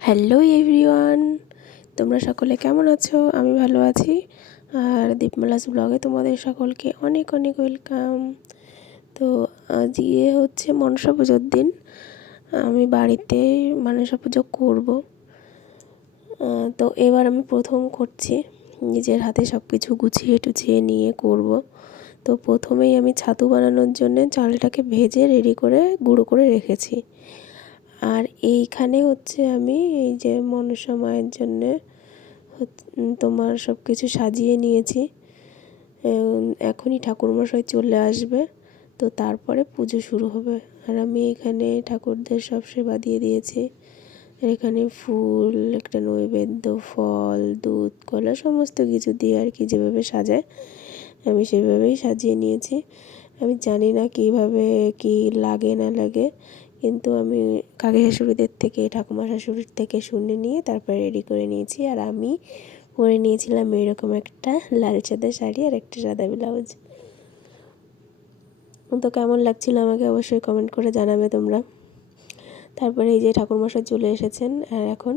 Hello everyone, তোমরা সকলে কেমন আছো? আমি ভালো আছি। আর দীপমালাস ব্লগে তোমাদের সকলকে অনেক অনেক ওয়েলকাম। তো আজকে হচ্ছে মনসা পুজোর দিন। আমি বাড়িতে মনসা পুজো করব। তো এবার আমি প্রথম করছি। নিজের হাতে সব কিছু গুছিয়ে টুছিয়ে নিয়ে করব। তো প্রথমেই আমি ছাতু বানানোর জন্য চালটাকে ভেজে রেডি করে, গুঁড়ো করে রেখেছি। আর এইখানে হচ্ছে আমি এই যে মনসা মায়ের জন্যে তোমার সব কিছু সাজিয়ে নিয়েছি। এখনই ঠাকুরমশাই চলে আসবে, তো তারপরে পুজো শুরু হবে। আর আমি এখানে ঠাকুরদের সব সেবা দিয়ে দিয়েছি। এখানে ফুল, একটা নৈবেদ্য, ফল, দুধ, কলা সমস্ত কিছু দিয়ে আর কি যেভাবে সাজায়, আমি সেভাবেই সাজিয়ে নিয়েছি। আমি জানি না কীভাবে কি লাগে না লাগে কিন্তু আমি কাকি শাশুড়িদের থেকে, ঠাকুমা শাশুড়ির থেকে শুনে নিয়ে তারপরে রেডি করে নিয়েছি। আর আমি পরে নিয়েছিলাম এরকম একটা লাল সাদা শাড়ি আর একটা সাদা ব্লাউজ তো কেমন লাগছিল আমাকে অবশ্যই কমেন্ট করে জানাবে তোমরা। তারপরে এই যে ঠাকুরমশাই চলে এসেছেন, আর এখন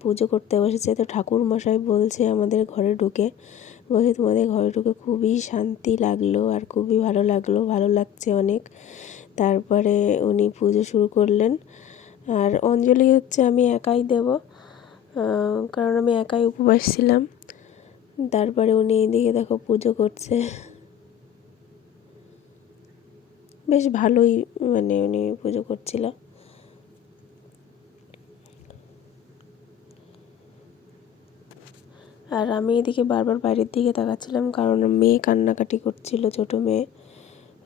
পুজো করতে বসেছে। তো ঠাকুরমশাই বলছে আমাদের ঘরে ঢুকে। বলছে তোমাদের ঘরে ঢুকে খুবই শান্তি লাগল আর খুবই ভালো লাগল, ভালো লাগছে অনেক। তারপরে উনি পুজো শুরু করলেন। আর অঞ্জলি হচ্ছে আমি একাই দেব। কারণ আমি একাই উপবাস ছিলাম। তারপরে উনি এইদিকে দেখো পুজো করছে। বেশ ভালোই মানে উনি পুজো করছিল। আর আমি এদিকে বারবার বাইরের দিকে তাকাচ্ছিলাম কারণ মেয়ে কান্নাকাটি করছিল, ছোটো মেয়ে।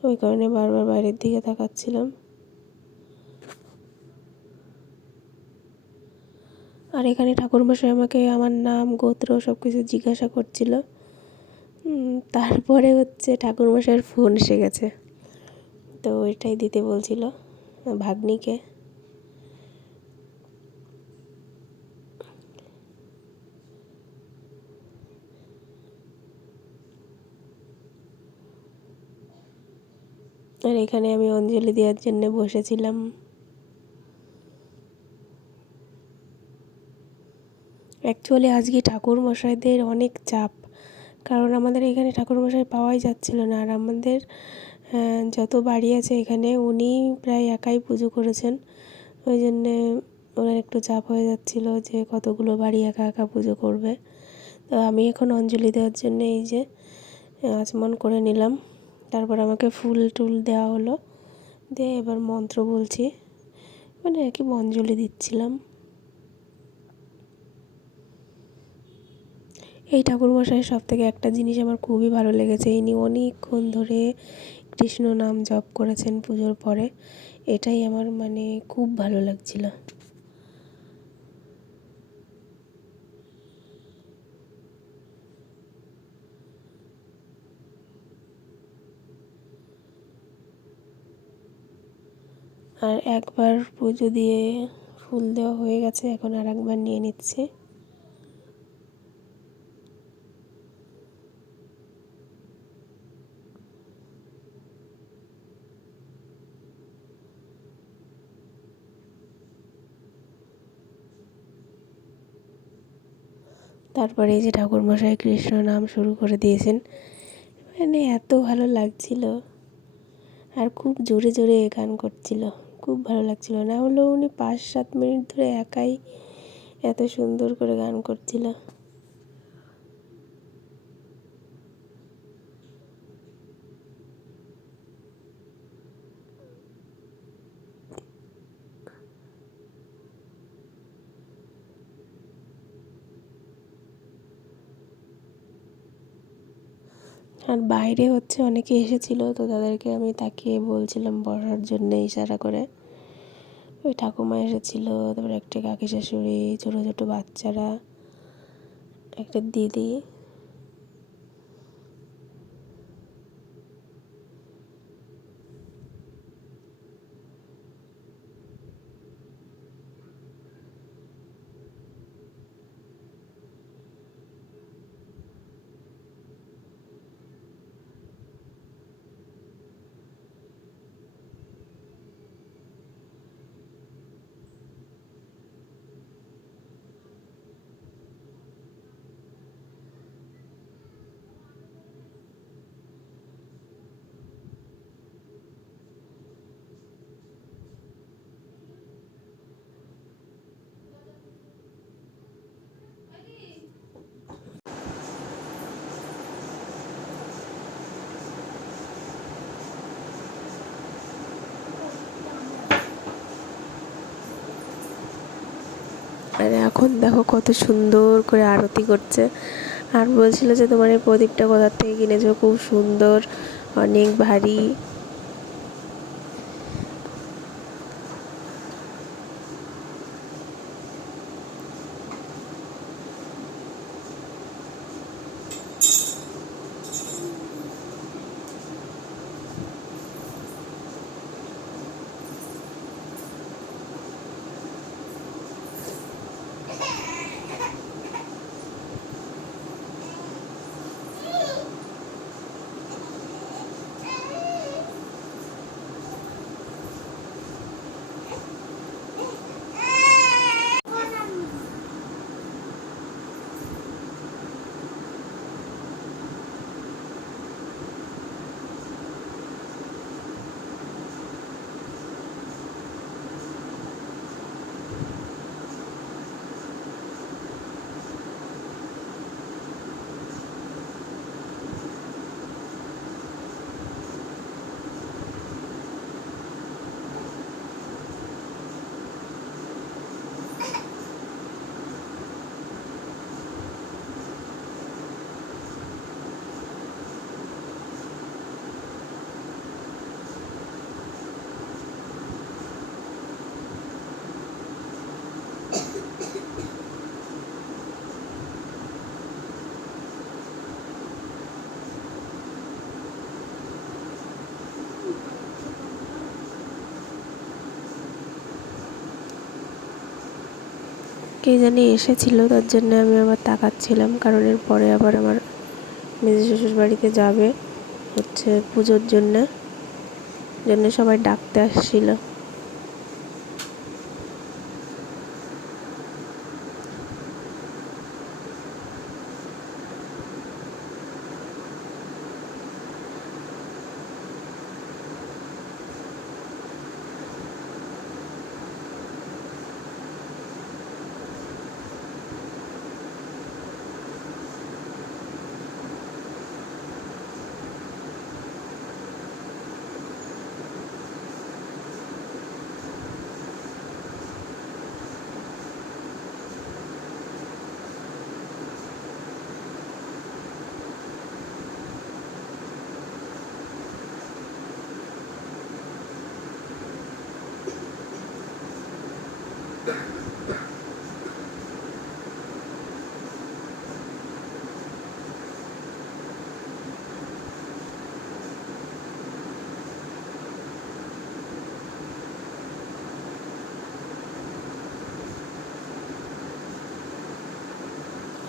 ওই কারণে বারবার বাইরের দিকে তাকাচ্ছিলাম। আর এখানে ঠাকুরমশাই আমাকে আমার নাম, গোত্র সব কিছু জিজ্ঞাসা করছিল। তারপরে হচ্ছে ঠাকুরমশাইয়ের ফোন এসে গেছে। তো এটাই দিতে বলছিল ভাগ্নিকে। আর এখানে আমি অঞ্জলি দেওয়ার জন্য বসেছিলাম। অ্যাকচুয়ালি আজকে ঠাকুর মশাইদের অনেক চাপ, কারণ আমাদের এখানে ঠাকুর মশাই পাওয়াই যাচ্ছিল না। আর আমাদের যত বাড়ি আছে এখানে, উনি প্রায় একাই পুজো করেছেন। ওই জন্যে ওনার একটু চাপ হয়ে যাচ্ছিল যে কতগুলো বাড়ি একা একা পুজো করবে। তো আমি এখন অঞ্জলি দেওয়ার জন্য এই যে আচমন করে নিলাম। তারপর আমাকে ফুল টুল দেওয়া হলো। দিয়ে এবার মন্ত্র বলছি। মানে আর কি অঞ্জলি দিচ্ছিলাম। এই ঠাকুর ঠাকুরমশাইয়ের সব থেকে একটা জিনিস আমার খুবই ভালো লেগেছে। ইনি অনেকক্ষণ ধরে কৃষ্ণ নাম জপ করেছেন পুজোর পরে। এটাই আমার মানে খুব ভালো লাগছিল। আর একবার পুজো দিয়ে ফুল দেওয়া হয়ে গেছে, এখন আর একবার নিয়ে নিচ্ছে। তারপরে এই যে ঠাকুরমশাই কৃষ্ণ নাম শুরু করে দিয়েছেন মানে এত ভালো লাগছিল। আর খুব জোরে জোরে গান করছিল। খুব ভালো লাগছিল। না হলেও উনি পাঁচ সাত মিনিট ধরে একাই এত সুন্দর করে গান করছিল। আর বাইরে হচ্ছে অনেকে এসেছিল, তো তাদেরকে আমি তাকিয়ে বলছিলাম বসার জন্যে ইশারা করে। ওই ঠাকুমা এসেছিল, তারপর একটা কাকি শাশুড়ি, ছোটো ছোটো বাচ্চারা, একটা দিদি। আর এখন দেখো কত সুন্দর করে আরতি করছে। আর বলছিল যে তোমার এই প্রদীপটা কোথার থেকে কিনেছো? খুব সুন্দর, অনেক ভারী। কে জানি এসেছিল, তার জন্য আমি আবার তাকাচ্ছিলাম। কারণ এর পরে আবার আমার মেজে শ্বশুর বাড়িতে যাবে হচ্ছে পুজোর জন্য। জন্য সবাই ডাকতে আসছিল।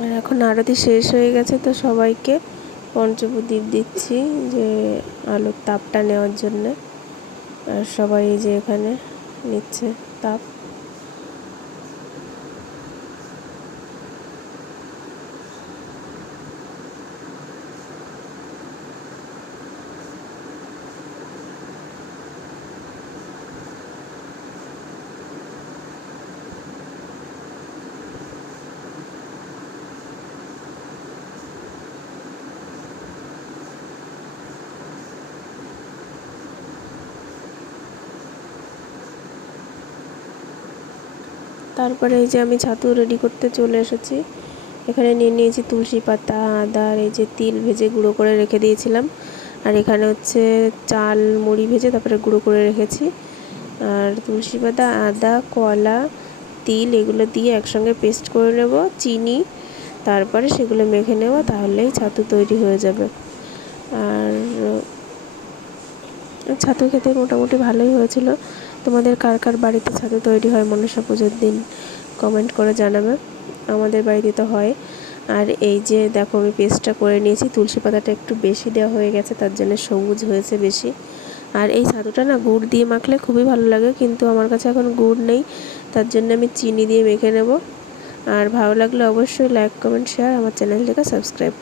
আর এখন আরতি শেষ হয়ে গেছে, তো সবাইকে পঞ্চপ্রদীপ দিচ্ছি যে আলোর তাপটা নেওয়ার জন্যে। আর সবাই যে এখানে নিচ্ছে তাপ। তারপরে এই যে আমি ছাতু রেডি করতে চলে এসেছি। এখানে নিয়ে নিয়েছি তুলসী পাতা আদা আর এই যে তিল ভেজে গুঁড়ো করে রেখে দিয়েছিলাম। আর এখানে হচ্ছে চাল, মুড়ি ভেজে তারপরে গুঁড়ো করে রেখেছি। আর তুলসী পাতা, আদা, কলা, তিল এগুলো দিয়ে একসঙ্গে পেস্ট করে নেব, চিনি, তারপরে সেগুলো মেখে নেব, তাহলেই ছাতু তৈরি হয়ে যাবে। আর ছাতু খেতে মোটামুটি ভালোই হয়েছিল। তোমাদের কার কার বাড়িতে ছাতু তৈরি হয় মনসা পুজোর দিন কমেন্ট করে জানাবে। আমাদের বাড়িতে তো হয়। আর এই যে দেখো আমি পেস্টটা করে নিয়েছি, তুলসী পাতাটা একটু বেশি দেওয়া হয়ে গেছে, তার জন্য সবুজ হয়েছে বেশি। আর এই ছাতুটা না গুড় দিয়ে মাখলে খুবই ভালো লাগে, কিন্তু আমার কাছে এখন গুড় নেই, তার জন্য আমি চিনি দিয়ে মেখে নেব। আর ভালো লাগলে অবশ্যই লাইক কমেন্ট শেয়ার আমার চ্যানেলটিকে সাবস্ক্রাইব